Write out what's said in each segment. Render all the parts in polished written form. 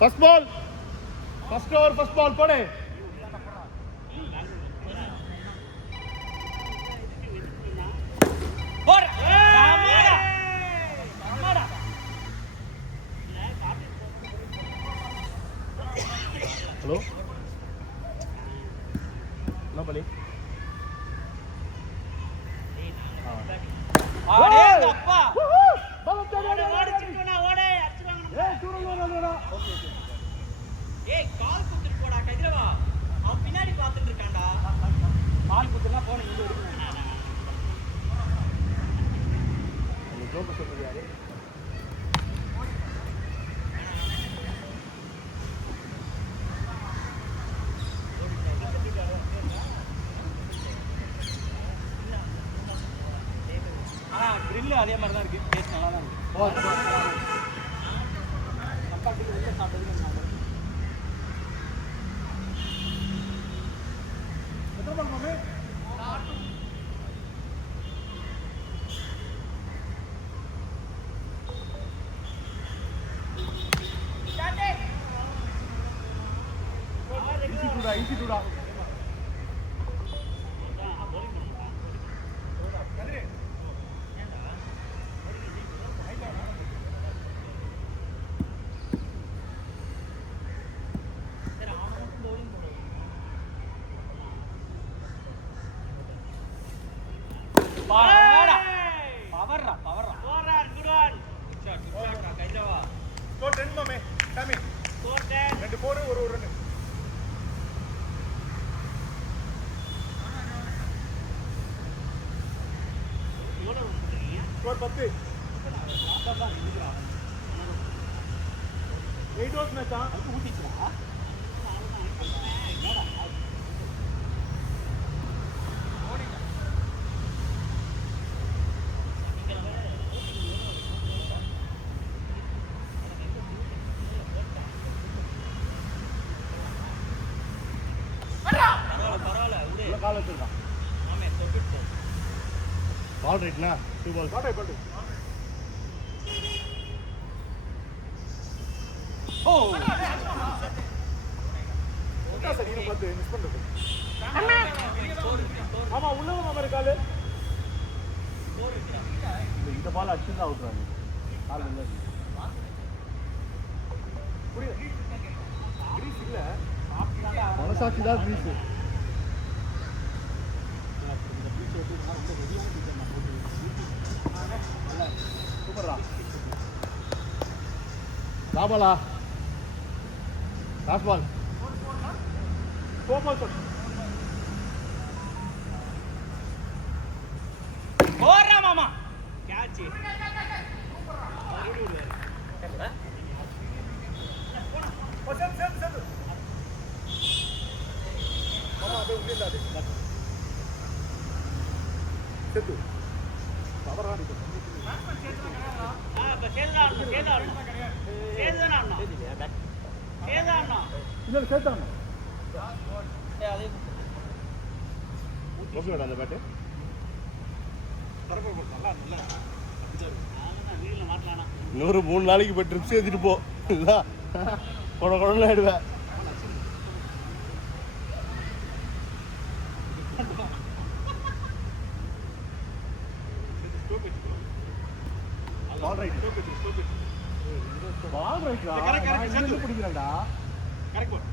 First ball first over first ball போடு போடு சாமாடா சாமாடா hello என்ன பண்ணி ஆடே அப்பா பால் தேடி ஓடி சிக்கனா ஓடே அடிச்சுவாங்க ஏய் தூரமா வரடா ஓகே ஏய் கால் குத்துட்டு போடா கதிரவா அவன் பின்னாடி பாத்துட்டு இருக்கான்டா கால் குத்துனா போன் இங்க எடுக்கணும் நீ ஜோக் சொல்றது யாரு grill அதே மாதிரி தான் இருக்கு டேஸ்ட் நல்லா தான் இருக்கு கம்பார்ட்மெண்ட் உள்ள சாப்பிட்டது நல்லா எத்தனை பால் மாமே easy Doda Score 10 mame. Come in. Score 10. 2 4 1 run. Score 10. 8 overs match ah. ஊட்டிச்சா? கால் வச்சிருக்கான் ஆமே தொட்டுட்டு பால் ரைட்னா 2 பால் பால் ரைட் ஓ ஓகே சரி நீ பாத்து மிஸ் பண்றது ஆமா உள்ள மாமா இருக்கால இந்த பால் அடிச்சு அவுட் ரானி கால் இல்ல புரியல கிரீஸ் இல்ல மனசாட்சி தான் கிரீஸ் சூப்பர்ரா ராபலா லாஸ்ட் பால் 4 பால் போறா மாமா கேட்ச் செட் மாமா அப்படியே உள்ளே செத்து பவரா நீ இல்ல சேர்த்தாங்க ஓகேடா அந்த பேட் பரபர நல்லா நல்லா வீல்ல மாட்டலானா இன்னொரு 3 நாளைக்கு போய் ட்ரிப்ஸ் ஏத்திட்டு போ இல்ல கொடகொடன்னு ஆயிடுவேன் ball right ball right correct செத்து பிடிக்கறடா கரெக்ட்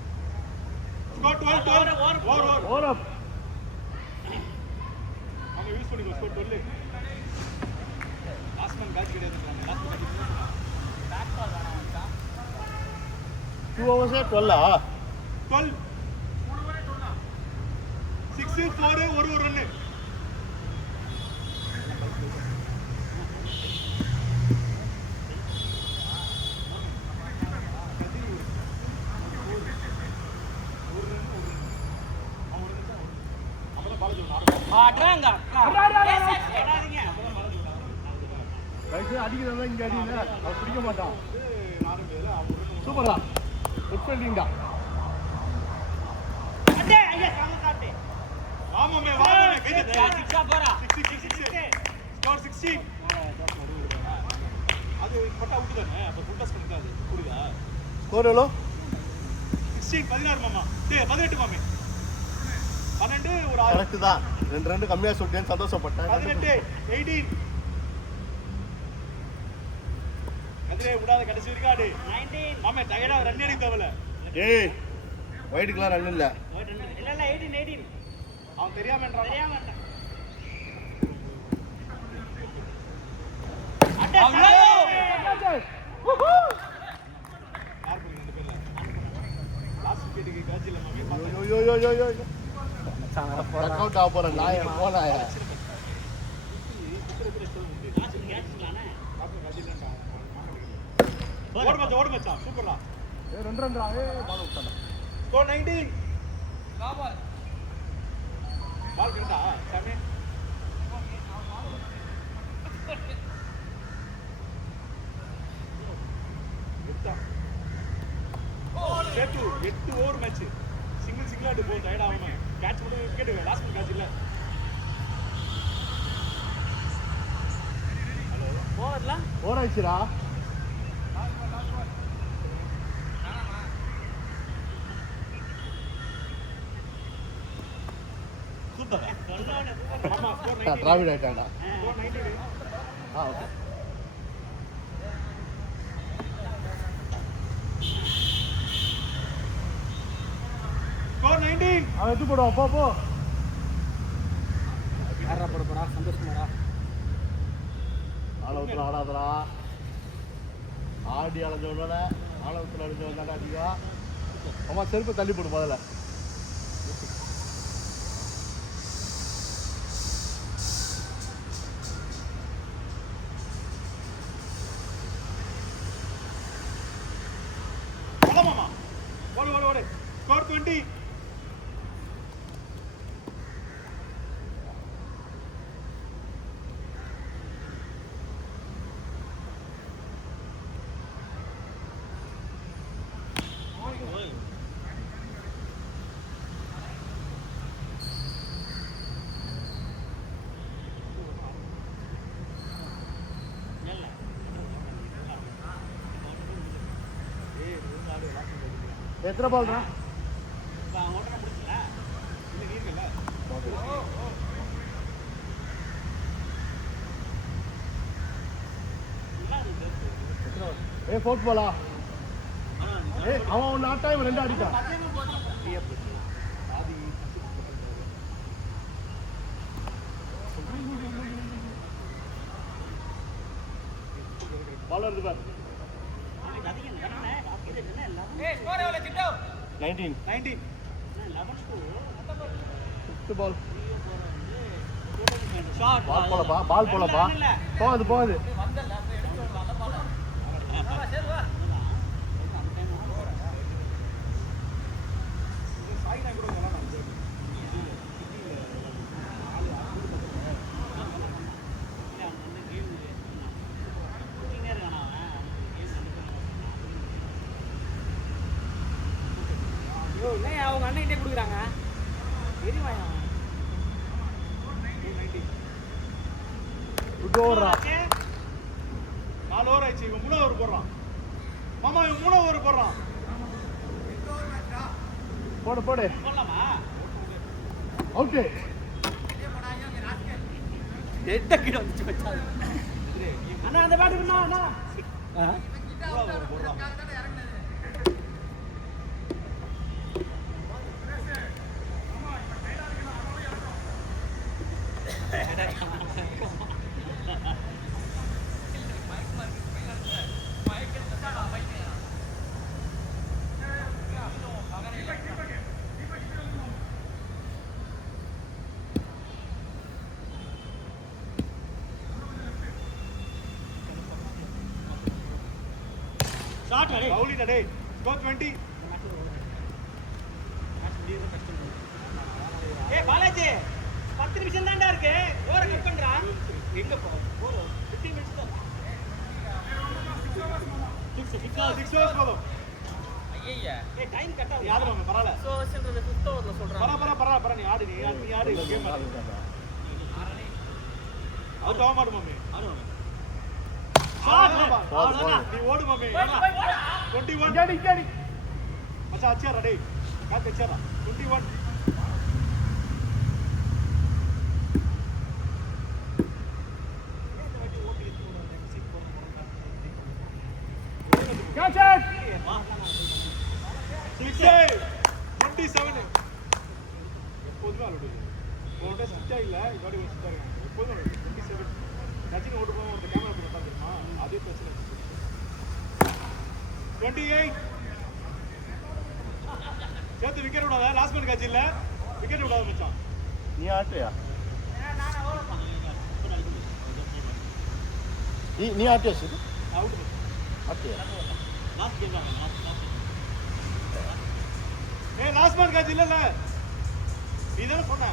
ஸ்கோர் 12 ஓவர் அப் அவங்க யூஸ் பண்ணிக்கோ ஸ்கோர் 12 லாஸ்ட் மேன் பேட்ச் கிடையாது லாஸ்ட் பேட்ச் பேக் பால் வேணாம்டா 2 overs 12 ஆ 12 6 4 ஒரு ரன் ஆட்றாங்க ஏடாதீங்க ரைட் அடிக்குறதா இங்க அடிங்க அவ பிடிக்க மாட்டான் சூப்பரா குட் ஃபீல்டிங்டா அடே ஐயா காம காட்டே ஆமாமே வாமே கைதே சிக்ஸா போறா 6 ஸ்கோர் 16 அது பட்டா அவுட் தானே அப்ப ஃபுல் டாஸ் பண்ணிட்டாது புரியுதா ஸ்கோர் எவ்வளோ? 16 மாமா. டேய் 18 மாமே. 12 ஒரு 6. கரெக்ட் தான். 2 கம்மியாக சொல்லிட்டேன்னு சந்தோஷப்பட்டேன். 18 18. கதிரே விடாத கடைசி வரைக்கும் 19 மாமே டயர்டா ரன் அடிக்க தேவல. ஏய் வைடுக்குலாம் ரன் இல்லை. இல்ல 18 அவன் தெரியாமன்றான். ஓடு மச்சான் சூப்பர்டா. 2 ரன் பால் விட்டானே. ஸ்கோர் 19. பால் கிட்டா சாமி. சேட்டு 8 ஓவர் மேட்ச். சிங்கிள் ஆடு போ டயர்ட் ஆகாம. கேட்ச் மட்டும் விக்கெட் லாஸ்ட் கேட்ச் இல்ல. ஹலோ ஓவர்ல ஓவர் ஆயிடுச்சுடா. சூப்பர். ஆமா ஸ்கோர் 19. டிராவிட் ஆயிட்டான்டா. ஸ்கோர் 19. ஓகே. ஸ்கோர் 19. அவன் எடுத்து போடுவான். போ யாரா போட போறா? சந்தோஷமாடா. ஆளவுத்துல ஆடாதடா. ஆடி அலைஞ்சவனால ஆளவுத்துல அலைஞ்சவனால அதிகம். அம்மா செருப்பு தள்ளி போடு முதல்ல. மாமா ஓடு. ஸ்கோர் 20. எத்தனை பால்ரா? ஏ ஃபோர்த் பாலா? ஏய் அவன் ஒன்று ஆட்டா இவன் 2 அடிட்டான். பால் வருது பார். 19. ஃபிஃப்த் பால். பால் போலப்பா. போகுது. அவங்க அண்ணன் கொடுக்குறாங்க. குட் ஓவரா. 4 ஓவர் ஆயிடுச்சு. இவன் 3 ஓவர் போடுறான். மாமா இவன் 3 ஓவர் போடுறான். போடு போடலாமா? அவுட். டெட்ட கிட வந்துச்சு மச்சான். அண்ணா அந்த பேட் பண்ணா அண்ணா. போடுறான். Start டேய். பவுலிங் டேய். ஸ்கோர் 20. ஏய் பாலாஜி 10 நிமிஷம் தான்டா இருக்கு. ஓவர கட் பண்றா. எங்க போ? 15 மினிட்ஸ் தான். 6 ஓவர்ஸ் போதும். ஐயய்யா. ஏய் டைம் கட் ஆகுது. யாரு மாமா பரவால. 6 ஓவர்ஸ்ன்றது 5th ஓவர்ல சொல்றாங்க. பரா நீ ஆடு. நீ ஆடு கேம் ஆடு. அவுட் ஆக மாட்டோம் மாமே. ஆடு. நீ ஓடு மாமே. 20 21 இங்கடி மச்சான் அச்சாரா டேய் காத்து அச்சாரா 21 Catch it! 27 எப்போதுமே அலோடு உங்கள்கிட்ட சுத்தா இல்லை இல்லாடி ஒரு சுத்தா இருக்காங்க எப்போதுமே அலோடு 27 சச்சின் ஓட்டு போக ஒரு கேமரா போட்டு பார்த்துருமா அதே பிரச்சனை 28 சேர்த்து விக்கெட் விடாத லாஸ்ட் மேன் காட்சி இல்லை விக்கெட் விடாத மச்சான் நீ ஆட்டியா நீ ஆட்டியா சார் அவுட் ஆட்டியா லாஸ்ட் கேம் லாஸ்ட் மேன் காட்சி இல்லைல்ல நீ தானே சொன்ன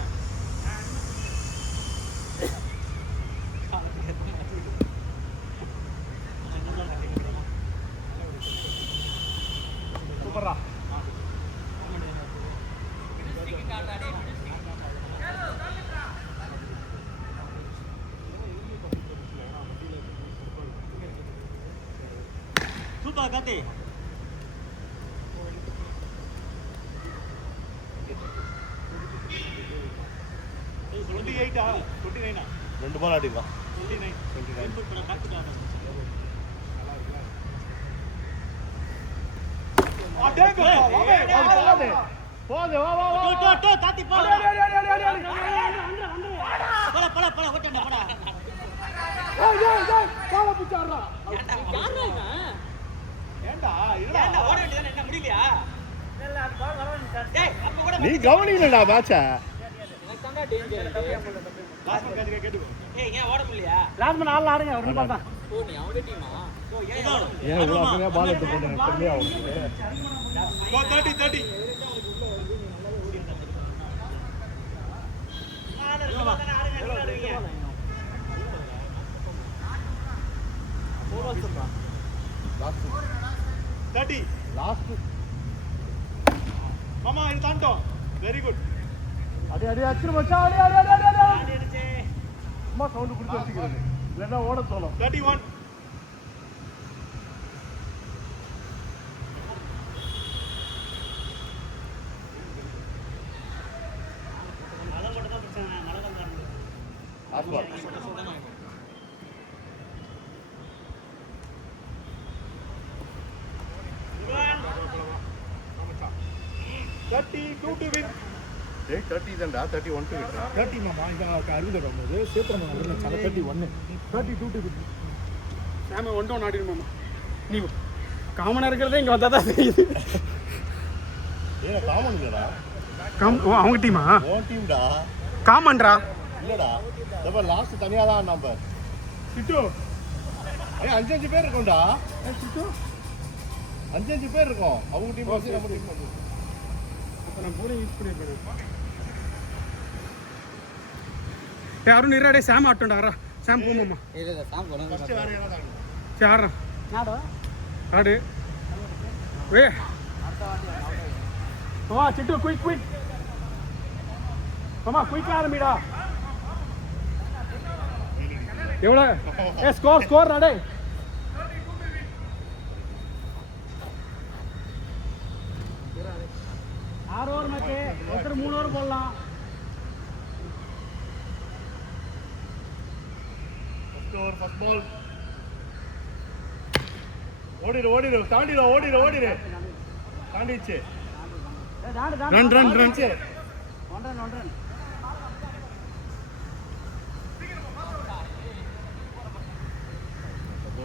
சூப்பரா சூப்பர் காத்தே ரெண்டு பால் ஆடிக்கலாம் 29 போதே வா வா வா டோ காத்தி போ போடா போடா போடா ஓட்டடா போடா ஏய் கால பிச்சாறா யாரா ஏண்டா இல்லடா ஓட வேண்டியதானே என்ன முடியலையா இல்ல அது பால் வரணும் சார் ஏய் அப்ப கூட நீ கவனிக்கலடா மேட்ச எனக்கு தான்டா டேஞ்சர் லாஸ்ட் மேன் காட்சி கேட்டுக்கோ ஏய் ஏன் ஓட முடியலையா லாஸ்ட் மேன் ஆள் ஆடுங்க ஒரு நிமிஷம் தான் ஓ நீ அவங்க டீமா ஓ ஏன் இவ்வளவு அப்படியே பால் எடுத்து போடுங்க தெரியல அவங்களுக்கு 30 30 லாஸ்ட் மாமா இது தாண்டோம் வெரி குட் அடி அடி அச்சு மச்சான் அடி அடி அடி அடி அடிச்சே சும்மா சவுண்ட் கொடுத்து வச்சிக்கிறது இல்லன்னா ஓட தோணும் 31 லாஸ்ட் பால் 32 to win. 30 தான்டா 31 டு விட்டு 30 மாமா இங்க 60 வரும்போது சேத்ரம் வந்து 31 32 டு win. சாம 1 ஆடிடு மாமா நீ காமனா இருக்கறதே இங்க வந்தா தான் தெரியுது ஏனா காமன் இல்லடா அவங்க டீமா ஓன் டீம்டா காமன்டா இல்லடா அப்ப லாஸ்ட் தனியா தான் நம்பர் சிட்டு ஏய் 5 பேர் இருக்கும்டா சிட்டு 5 பேர் இருக்கும் அவங்க டீம் வந்து நம்ம டீம் வந்து அப்ப நான் போலிங் யூஸ் பண்ணிருப்பேன் யாரும் நிறாடே சாம் ஆட்டோண்டாரா சாம் போமாமா இல்ல சாம் போறோம் ஃபர்ஸ்ட் வேற யாரா தான் யாரா நாடோ ஆடு வே மாமா சிட்டு குயிக் மாமா குயிக் ஆரம்பிடா எவ்வளோ ஏ ஸ்கோர் நாடே ஆறு ஓவர் மேட்ச் ஒருத்தர் 3 ஓவர் போடலாம் ஃபர்ஸ்ட் பால் ஓடிரு தாண்டிச்சு ரன் ஒன்றன்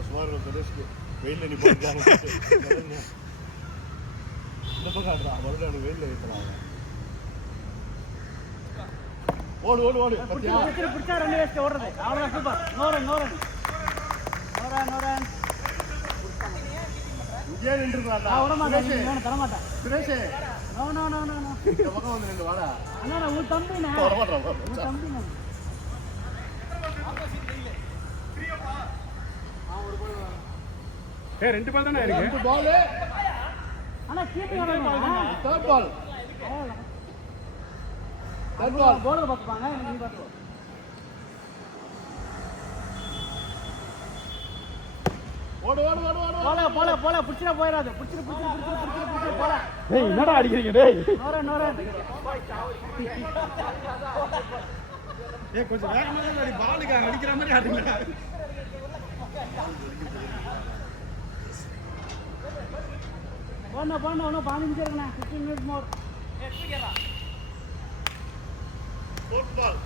சுமார் பிரதேஷ்க்கு வெயில்ல நீ போறாங்க இந்த பக்கம் ஆடுறா மறுபடியும் வெயில்ல வைக்கலாம் ஓடு பத்தியா பிடிச்சா ரன் வேஸ்ட் ஓடுறது அவ்வளவுதான் சூப்பர் நோ ரன் இங்கே நின்றுறாடா நான் விட மாட்டேன் நான் தர மாட்டேன் சுரேஷ் நோ இந்த பக்கம் வந்து நின்னு வாடா அண்ணா நான் உன் தம்பிண்ணே வர மாட்டேன் உன் தம்பிண்ணே ஏ 2 பால் தானே இருக்கு 2 பால் அண்ணா கீப்பிங் வரணும் தேர்ட் பால் போர்டர் பார்த்துப்பாங்க நீ பார்த்துக்கோ ஓடு ஓடு ஓடு ஓடு போல போல போல புடிச்சிட போயிடாது புடிச்சிடு போல டேய் என்னடா அடிக்கிறீங்க டேய் நோர ஏய் கொஞ்சம் வேகமா தான் அடி பாலுக்கு அடிக்கிற மாதிரி ஆடுங்க போன 15 நிமிஷம் இருக்குண்ணா 15 minutes more fourth ball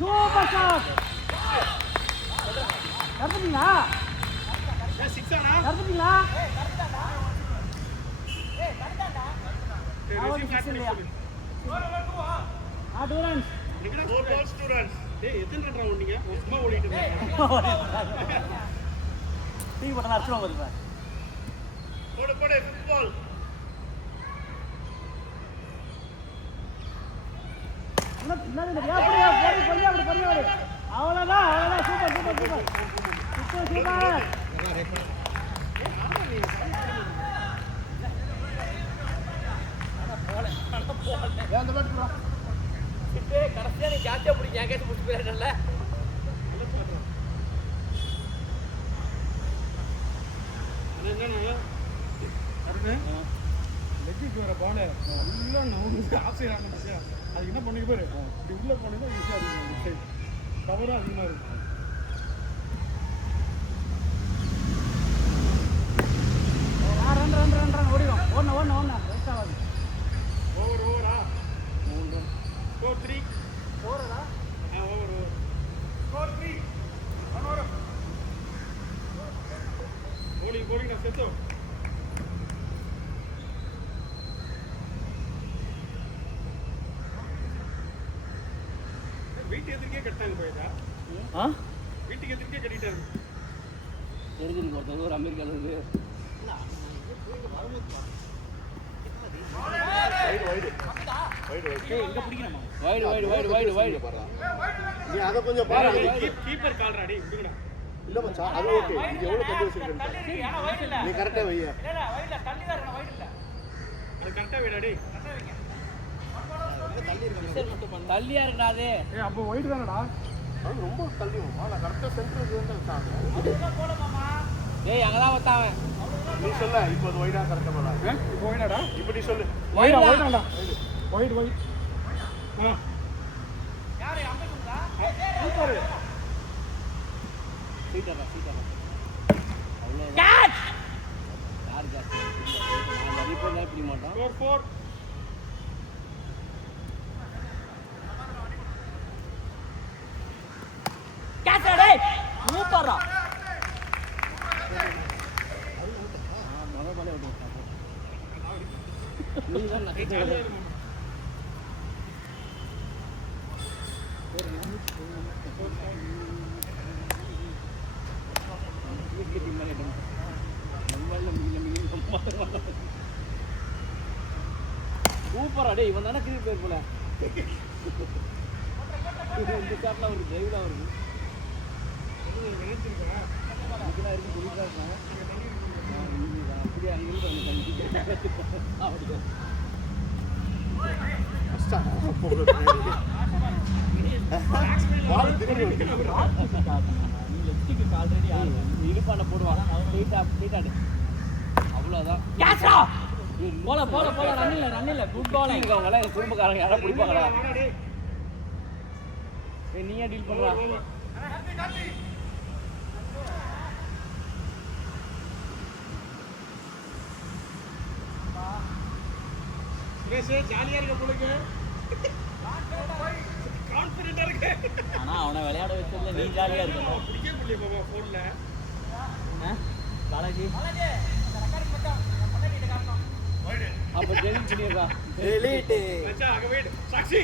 super shot கரெக்ட்டீங்களா ஏய் 6 ஆனா கரெக்ட்டீங்களா ரிசீவ் காட் பண்ணி ஆ 2 ரன்ஸ் 4 balls 2 runs டேய் எத்தனை ரன் ஓடுனீங்க சும்மா ஓடிட்டு இருக்கீங்க டீ போட்டா அடிச்சுவோம் பாருங்க போடு போடு ஃபிஃப்த் பால் என்னது இந்த வியாபாரியா போடி போடி அவ்வளவுதான் சூப்பர் கடைசியா நீ கேட்சா பிடிக்க என் கேட்டு பிடிச்சி போயிடல என்னன்னா அருண் லெக்கிக்கு வர பால் நல்லா நான் ஆஃப் சைடு ஆரம்பிச்சு அது என்ன பண்ணிக்க பாரு இப்படி உள்ள போனீங்கன்னா ஈஸியாக இருக்கும் சைடு கவரும் அதிகமாக இருக்கும் ரன் ஓடிடும் ஓடணும் வேஸ்ட் ஆகாது ஓவரா 4-3 ஓவரா over score 3 1 over bowling na seto வீட்டு எதிர்க்கே கட்டாங்க போயிடா வீட்டுக்கு எதிர்க்கே கட்டிட்டாங்க தெரிஞ்சு ஒருத்தர் ஒரு அமெரிக்கால இருந்து வைடு நீ அத கொஞ்சம் பாரு கீப்பர் கால்ரா டேய் விடுங்கடா இல்ல மச்சான் அது ஓகே இது எவ்வளவு தள்ளி வச்சிருக்கேன் நீ கரெக்ட்டா வையா அது கரெக்ட்டா வைடா டேய் தள்ளியா இருக்கடா அது ஏய் அப்போ வைட் தானடா அது ரொம்ப தள்ளி வா நான் கரெக்ட்டா சென்டருக்கு வந்து வச்சாங்க ஏய் அங்கதான் வந்தாவன் நீ சொல்ல இப்போ அது வைடா கரெக்ட்டா போடா இப்போ வைடாடா இப்போ நீ சொல்லு வைடாடா வைட் யாரு அம்பேத்கரா சூப்பர் சீட்டரா அவ்வளோ கேட்ச் யார் கேட்ச் நான் அடிப்பேன் இப்படி மாட்டோம் ஸ்கோர் 4 கேட்ச் டேய் சூப்பரா மொதல்ல ஓடுறா நீ தான் நக்கி சூப்பரா டேய் இவன் தானே கிரிக்கெட் பிளேயர் போல இந்த ஷாட்ல ஒரு டிரைவ்ல வருது அப்படியே ஆல்ரெடி இது பண்ண போடுவான் அவ்வளோதான் போல ரன்னில்ல குட் பாலிங் அவங்கள குடும்பக்காரங்க யாரா பிடிப்பாங்களா நீயே டீல் பண்றா ஜாலியா இருக்க போலுக்கு கான்ஃபிடென்ட்டா இருக்கு ஆனா அவனை விளையாட வச்சதுல நீ ஜாலியா இருக்க பிடிக்கவே முடியல பாபா போன்ல பாலாஜி அப்ப டெலிட் பண்ணிடுறா மச்சான் அங்க வெயிட் சாக்ஷி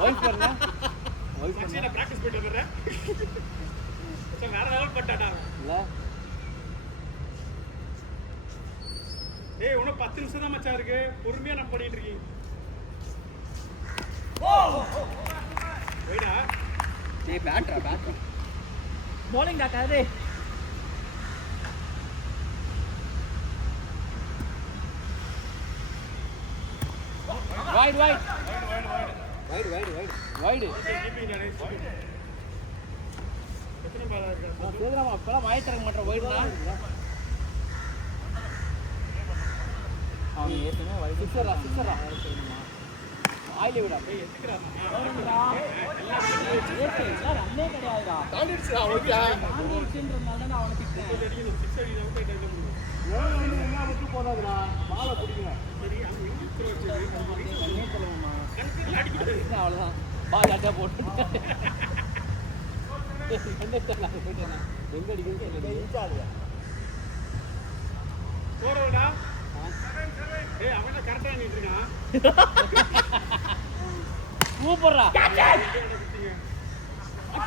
வைஃப் பண்ணா சாக்ஷி நான் பிராக்டீஸ் பண்ணிட்டு வரேன் மச்சான் வேற லெவல் பண்ணிட்டாடா இல்ல ஏய் உன 10 நிமிஷம் தான் மச்சான் இருக்கு பொறுமையா நான் பண்ணிட்டு இருக்கீங்க வெயிடா டேய் பேட்ரா bowling டா காதே wide வைடு எத்தனை பாலா இருக்கா? சேதுராமா இப்பெல்லாம் வாய் திறக்க மாட்டேன் வைடுனா அவன் ஏற்கனவே வைடு சிக்ஸரா ஆயிலே விடா போய் எடுத்துக்கிறான் ரன்னே கிடையாதுடா தாண்டிடுச்சுன்றதுனால தான் அவனுக்கு மட்டும் போதாதுடா பாலை பிடிக்கணும். அவ்வளோதான் பால் அட்டா போட்டு எங்க அடிக்கிறது போறவடா. ஏய் அவன கரெக்டா நின்னு இருக்கான். சூப்பர்ரா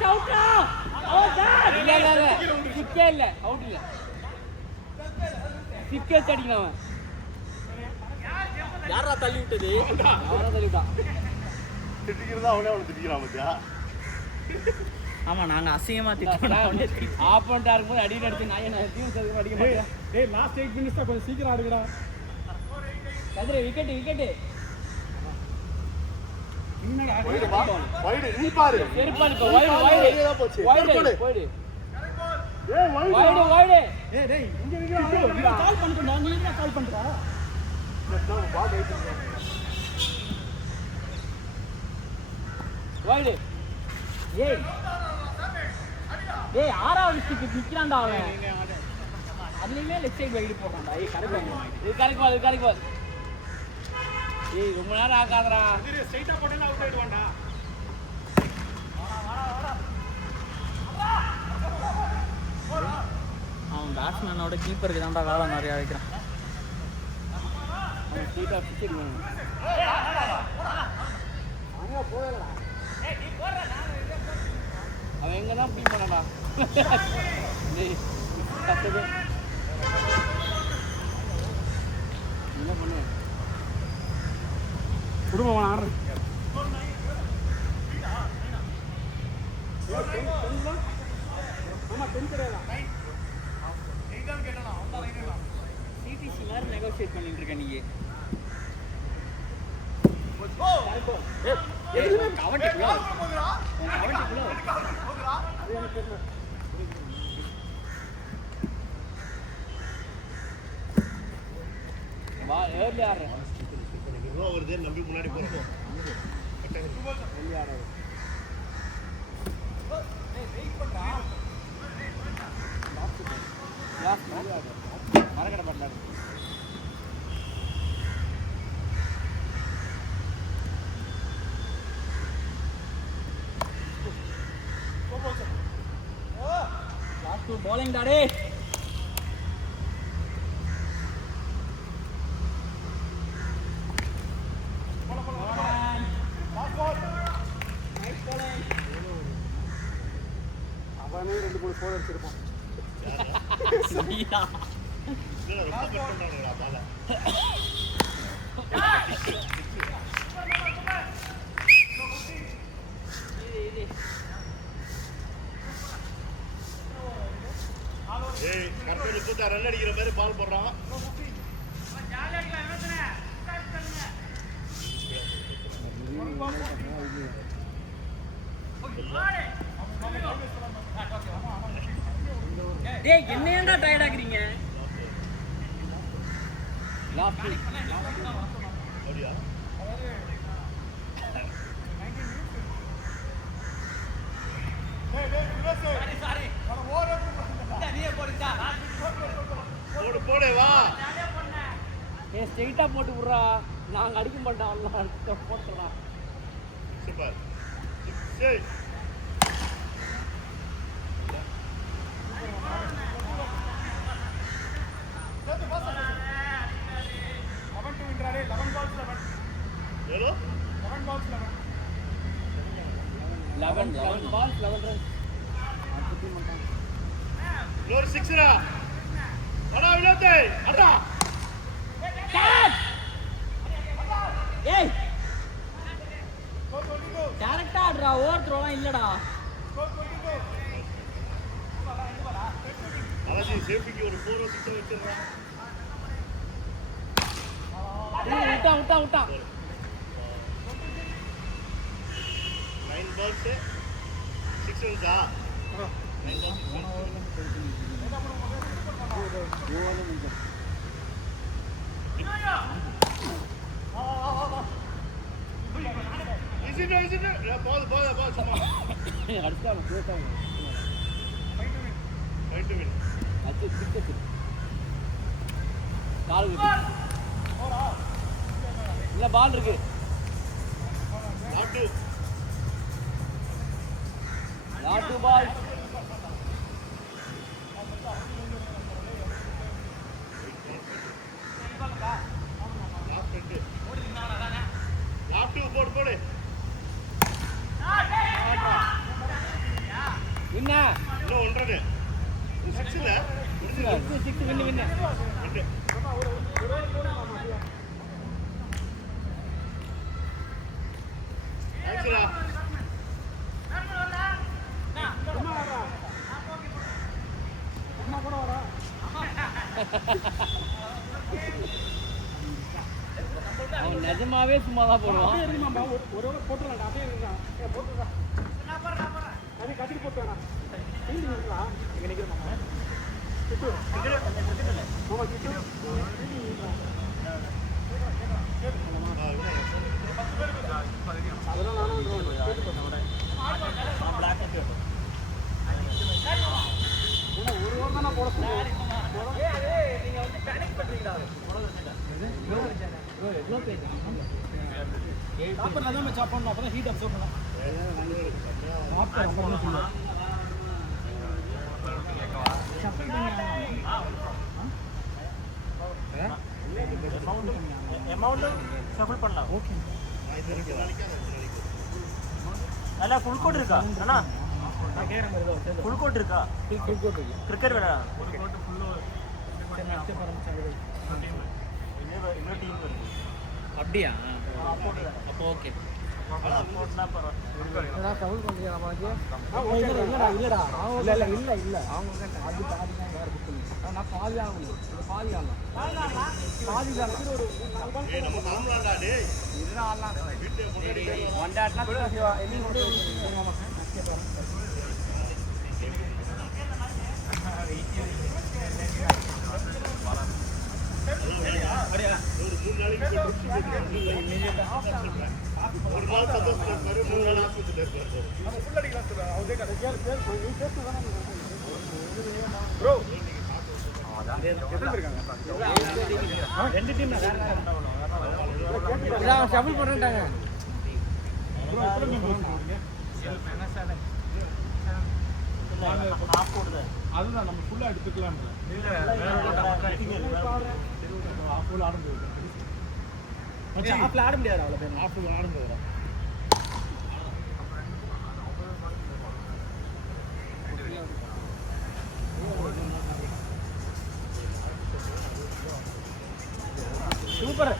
அவுட்டா இல்ல சிக்கே இல்ல அவுட் இல்ல சிக்கே அடிக்கணும் அவன் யாரா தள்ளி விட்டது யாரா தள்ளி விட்டான் திட்டிக்கிறதா அவனே அவனை திட்டிக்கிறான் பத்தியா. ஆமா நாங்க அசிங்கமா திட்டோம் ஆப்போண்டா இருக்கும்போது அடி அடிச்சு நான் என்ன டீம் சர்வீஸ் அடிக்க மாட்டேன். ஏய் லாஸ்ட் 8 மினிட்ஸ் கொஞ்சம் சீக்கிரம் ஆடுங்கடா. கதிரே விக்கெட் என்னடா வைடு வா, வைடு நீ பாரு. செருப்பால் இப்ப வைடு போடு ஏய் வைடு வைடு ஏய் டேய் இங்க வீடியோ கால் பண்ணிட்டா நீ என்ன கால் பண்றா? நான் பால் வைடு. வைடு ஏய் ஆறாவது ஸ்டிக் நிக்கிறான்டா அவன் அதுலயுமே லெஃப்ட் சைடு வைடு போறான்டா. ஏய் கரெக்ட் பால் ஏய் ரொம்ப நேரம் ஆகாதடா. இது ஸ்ட்ரைட்டா போட்டா அவுட் ஆயிடுவான்டா. அவன் பேட்ஸ்மேனோட கீப்பருக்கு தான்டா வேலை நிறையா வைக்கிறான். அவன் ஸ்ட்ரைட்டாக பிடிச்சிட்டு அவன் எங்கே தான் பீட் பண்ணடா கத்துது என்ன பண்ணு குடும்பம் ஆடுறேன். ஆமா 10 கிடையாதா? சிடிசி மாதிரி நெகோசியேட் பண்ணிட்டு இருக்க நீங்க. வா ஏர்லி ஆடுறேன் வருது நம்பி முன்னாடி போறோம். மரக்கடை பண்ணாரு லாஸ்ட் bowling டாடே. அவனே 2-3 4 அடிச்சிருப்பான். சரியா ரொம்ப கஷ்டம்டா பாலை. ஏய் கரெக்டா போட்டா ரன் அடிக்கிற மாதிரி பால் போடுறான். டேய் என்ன ஏன்டா டயர்ட் ஆக்குறீங்க? லாஸ்ட் அப்படியா? போடு போடு வா. ஏய் ஸ்ட்ரைட்டா போட்டு விடுறா. நாங்க அடிக்க மாட்டோம் போட்டுறா. சூப்பர். சரி எவ்வளோ 11 balls 11 runs. இன்னொரு சிக்ஸரா. அடா வினோதே அடா. ஏய் டைரக்டா ஆடுறா. ஓவர் த்ரோலாம் இல்லடா. அலசி சேஃப்டிக்கு ஒரு 4 6 வச்சிருக்கான். விட்டா balls, 6 runs. Is it? Yeah, ball. Come on. Right to win. இல்ல பால் இருக்கு. லாட்டு பால். லாட்டு போடு. என்ன? இன்னும் 1 run. 6 இல்ல. 6 வின்னு. ஆக்சுவலா அவன் நிஜமாவே சும்மா தான் போடுவான். ஒரு போட்டுடலாம். அப்படியே போட்டுடா. அது கட்டிட்டு போட்டுடா. இங்க நிக்கிறேன் மாமா. கிட்டு. மாமா கிட்டு. அதெல்லாம் நானும் கேட்டு போட்டேன். ஒரு ஓவர் தான் போட சொன்னேன். நீங்க வந்து கனெக்ட் பண்றீங்களா? சாப்பிட்றதா நம்ம சாப்பிடணும். அப்பதான் ஹீட் அப்சர்வ் பண்ணலாம். அமௌண்ட் ஷஃபிள் பண்ணலாம். ஓகே. நல்லா ஃபுல் கோட் இருக்கா அண்ணா? ஃபுல் கோட் இருக்கா? ஃபுல் கோட் இருக்கு. கிரிக்கெட் வேணா? ஃபுல் கோட் ஃபுல் சென்னை அஸ்டே பரமச்சாரி. இன்னொரு டீம் வருது. அப்படியா? அப்போ ஓகே. போட்னா பரவாயில்ல. என்னடா கவுல் பண்றியா நமக்கு? இல்லடா. இல்ல. அவங்க அது பாதி தான் வேற புக் பண்ணி. நான் பாதி ஆகணும். இது பாதி ஆகலாம். பாதி தான் ஒரு ஏய் நம்ம நாமலாடா டேய். இதுதான் ஆடலாம். வீட்ல முன்னாடி ஒன் டாட்னா எண்ணி கொண்டு மாமா அஸ்டே பரமச்சாரி. ஒரு 3 நாளைக்கு ஒரு நாள் சந்தோஷமா இருப்பாரு, 3 நாள் ஆஸ்பத்திரியில இருப்பாரு. நம்ம ஃபுல் அடிக்கலாம் சொல்றேன். அவதே கதை கேளு நீ பேசு தானே ப்ரோ. எத்தனை இருக்காங்க? 2 டீம் வேற வேற ஷபிள் பண்றாங்க. ப்ரோ எத்தனை மெம்பர் இருக்கீங்க? அதுதான் நம்ம ஃபுல்லா எடுத்துக்கலாம். ஃபுல் ஆட முடியாது. ஆட முடியாது. அவ்வளோ பேர் ஆஃப் ஆட முடியாது. சூப்பர்.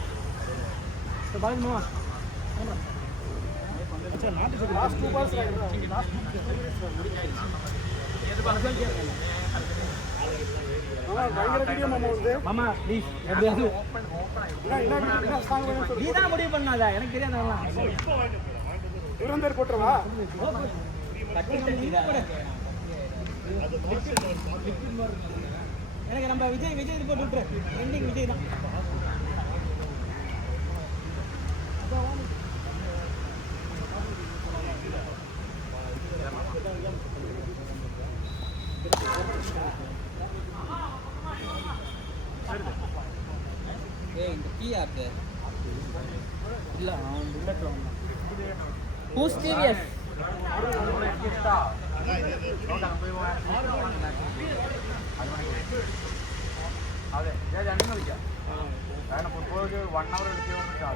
பாருங்க மாமா. अच्छा नाट से लास्ट 2 balls लास्ट எது பால் கேக்குறீங்க மாமா பயங்கர வீடியோ மாமா வந்து மாமா ப்ளீஸ் எப்படியாவது ஓபன் என்ன சாங் வேணும் சொல்லு. நீ தான் முடிவு பண்ணாத எனக்கு தெரியாதா. இப்போ வாங்க துரந்தர் போட்றவா எனக்கு நம்ம விஜய் இது போட்டு விட்டுரு. எண்டிங் விஜய் தான். ஏய் இந்த கீ ஆப் இல்ல நான் புல்லட்ல வந்தேன். ஹூ சீரியஸ் അതെ ഞാൻ രണ്ടും കളിക്കാം. കാരണം ഫുട്ബോൾ 1 hour എടുക്കുന്നുണ്ട്.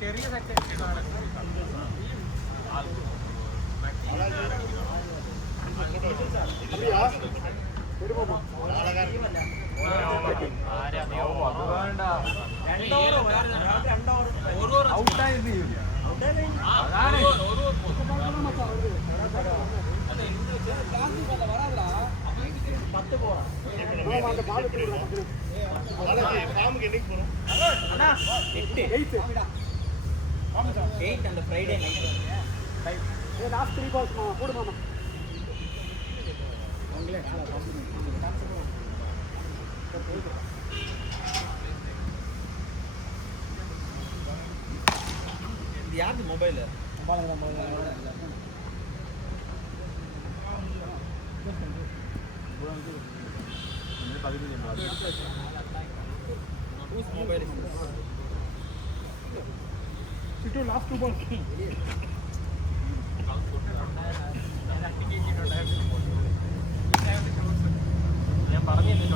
ചെറിയ സെറ്റ് ഔട്ടായിരുന്നു. 10 போறோம். அந்த பால் எடுத்து ஃபார்முக்கு என்னைக்கு போறோம்? அண்ணா 8 அந்த ஃப்ரைடே நைட். லாஸ்ட் 3 பால்ஸ் மாமா போடு மாமா. இது யாரு mobile? Whose mobile is this? Sittu last 2 balls. ഞാൻ പറഞ്ഞില്ലേ